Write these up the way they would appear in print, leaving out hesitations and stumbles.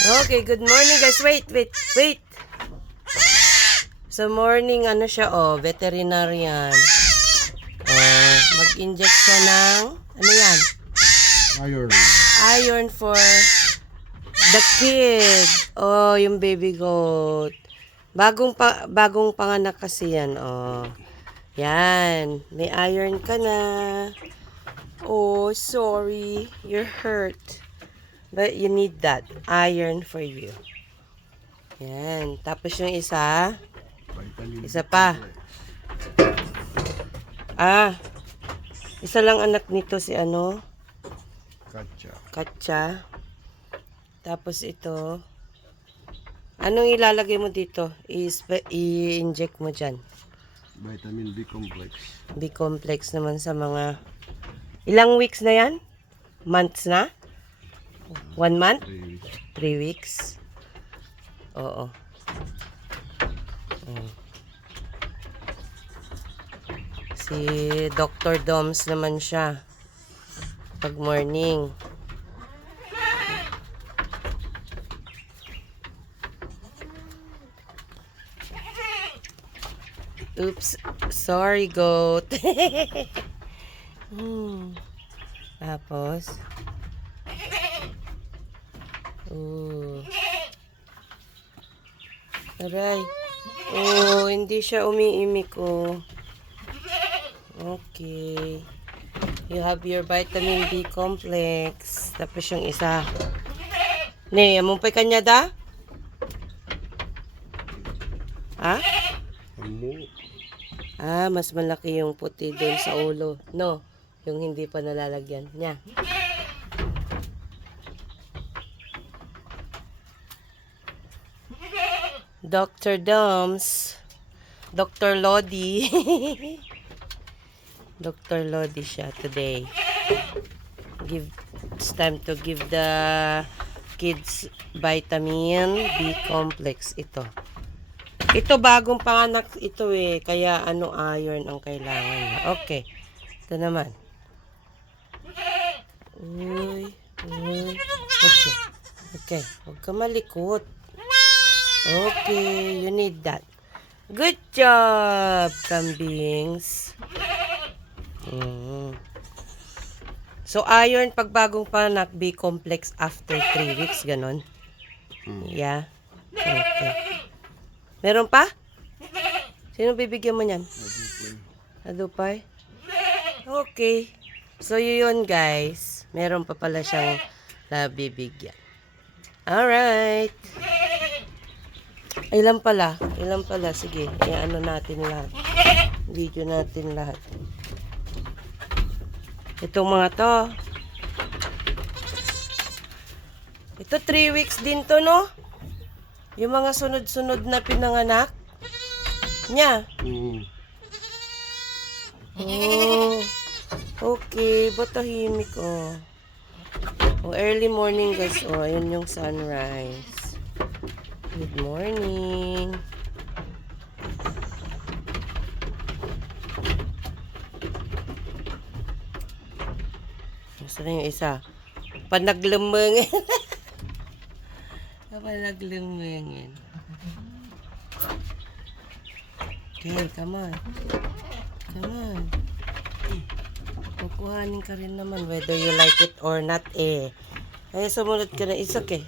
Okay, good morning guys. Wait. So morning, ano siya, veterinarian. Mag-inject siya ng, ano yan? Iron. Iron for the kid. Oh, yung baby goat. Bagong panganak kasi yan, Yan, may iron ka na. Oh, sorry, you're hurt. But you need that iron for you. Yan. Tapos yung isa. Vitamin Isa B pa. complex. Isa lang anak nito si Katsa. Katsa. Tapos ito. Anong ilalagay mo dito? I-inject mo dyan. Vitamin B complex. B-complex naman sa mga... Ilang weeks na yan? Months na? 1 month? 3 weeks. 3 weeks? Oo. Si Dr. Doms naman siya. Pag morning. Oops. Sorry, goat. Tapos. Aray. Hindi siya umiimik, Okay. You have your vitamin B complex. Tapos yung isa. Ne, amumpay kanya da? Ha? Amo. Mas malaki yung puti doon sa ulo. No, yung hindi pa nalalagyan niya. Dr. Doms. Dr. Lodi. Dr. Lodi siya today. It's time to give the kids vitamin B complex. Ito bagong panganak ito kaya iron ang kailangan niya. Okay. Ito naman. Okay. Huwag ka malikot. Okay, you need that. Good job, kambings. So, iron pag bagong panak, B complex after 3 weeks, ganon. Yeah. Okay. Meron pa? Sino bibigyan mo niyan? Adupay? Okay. So, yun guys. Meron pa pala siyang nabibigyan. Alright. Ilan pala? Sige, natin lahat. Video natin lahat. Itong mga to. Ito 3 weeks din to, no? Yung mga sunod-sunod na pinanganak niya. Okay, batahimik, early morning guys, ayun yung sunrise. Good morning. Gusto na yung isa. Panaglamangin. Panaglamangin. Okay, come on. Kukuhanin ka rin naman whether you like it or not Ay, sumunod ka na. It's okay.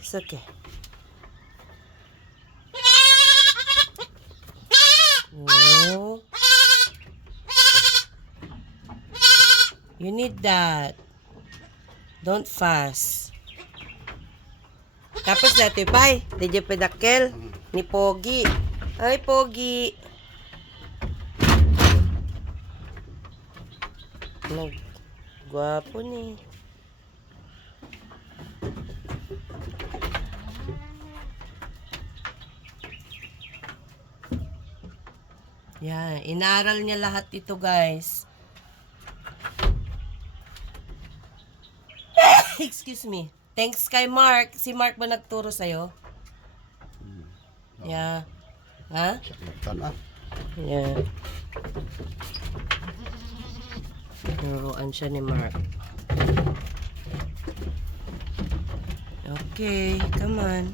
You need that. Don't fuss. Tapos dati pa DJ Pedakkel ni Pogi. Ay, Pogi. Gwapo ni. Yan, inaral niya lahat ito, guys. Excuse me. Thanks kay Mark. Si Mark ba nagturo sa'yo? Yeah. Ha? Yeah. Tinuruan siya ni Mark. Okay, come on.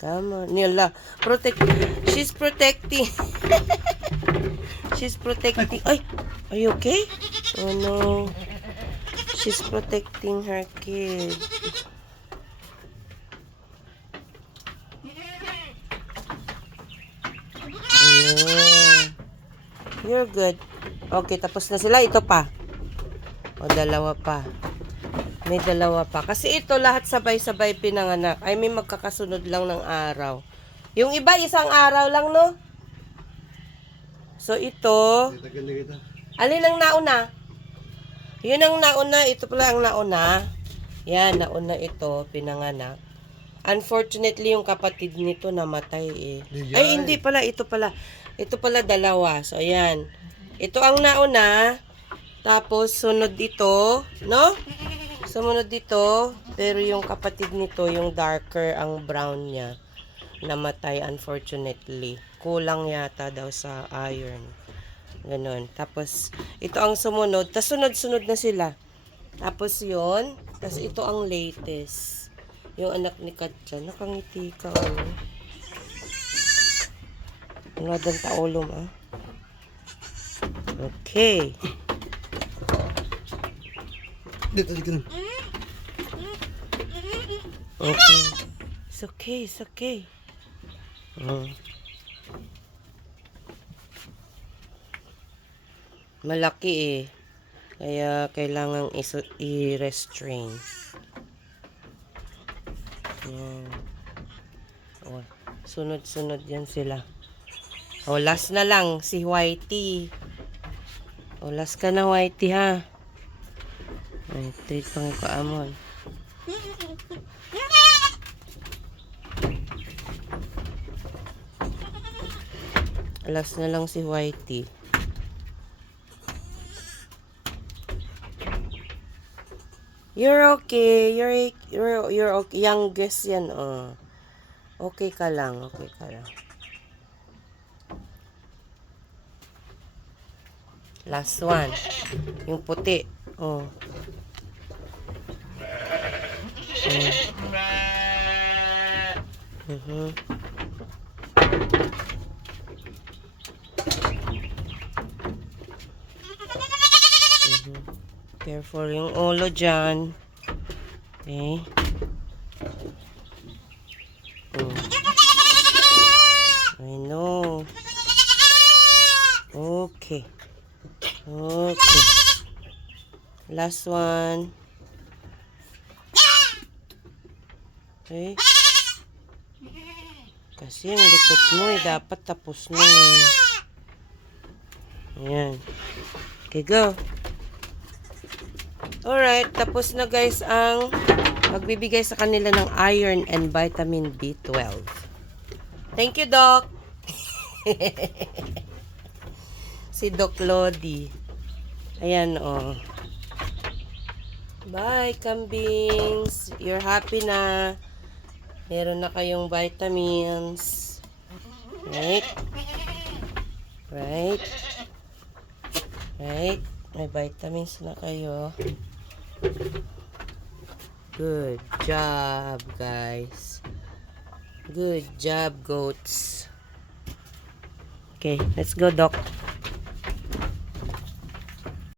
Come on. Nila, protect. She's protecting. She's protecting. Ay, are you okay? Oh no. She's protecting her kid. Ayun. You're good. Okay, tapos na sila. Ito pa. O, dalawa pa. May dalawa pa. Kasi ito lahat sabay-sabay pinanganak. Ay, may magkakasunod lang ng araw. Yung iba, isang araw lang, no? So, ito. Kita ganda kita. Alin ang nauna? Yun ang nauna. Ito pala ang nauna. Yan, nauna ito. Pinanganak. Unfortunately, yung kapatid nito namatay eh. Ay, hindi pala. Ito pala. Ito pala dalawa. So, ayan. Ito ang nauna. Tapos, sunod ito. No? Sumunod dito. Pero yung kapatid nito, yung darker ang brown niya. Namatay, unfortunately. Kulang yata daw sa iron. Ganon. Tapos, ito ang sumunod. Tapos, sunod-sunod na sila. Tapos, yun. Tapos, ito ang latest. Yung anak ni Katja. Nakangiti ka, oh. Wala doon taolom, ah. Okay. Dito, dito. Okay. It's okay, it's okay. Malaki eh. Kaya kailangang i-restrain. Yan. Oh, sunod-sunod yan sila. Oh, last na lang si Whitey. Oh, last ka na Whitey ha. Ay, treat pang ikaamon. Last na lang si Whitey. You're okay. You're okay. Youngest yan, oh. Okay ka lang. Okay ka lang. Last one. Yung puti. Oh. Mhm. Careful yung ulo dyan. Okay. I know. Okay. Okay. Last one. Okay. Kasi yung likod mo eh, dapat tapos na eh. Ayan. Okay, go. Alright, tapos na guys ang magbibigay sa kanila ng iron and vitamin B12. Thank you, Doc. Si Doc Lodi. Ayan, oh. Bye, kambings. You're happy na. Meron na kayong vitamins. Right? Right? Right? May vitamins na kayo. Good job, guys. Good job, goats. Okay, let's go, Doc.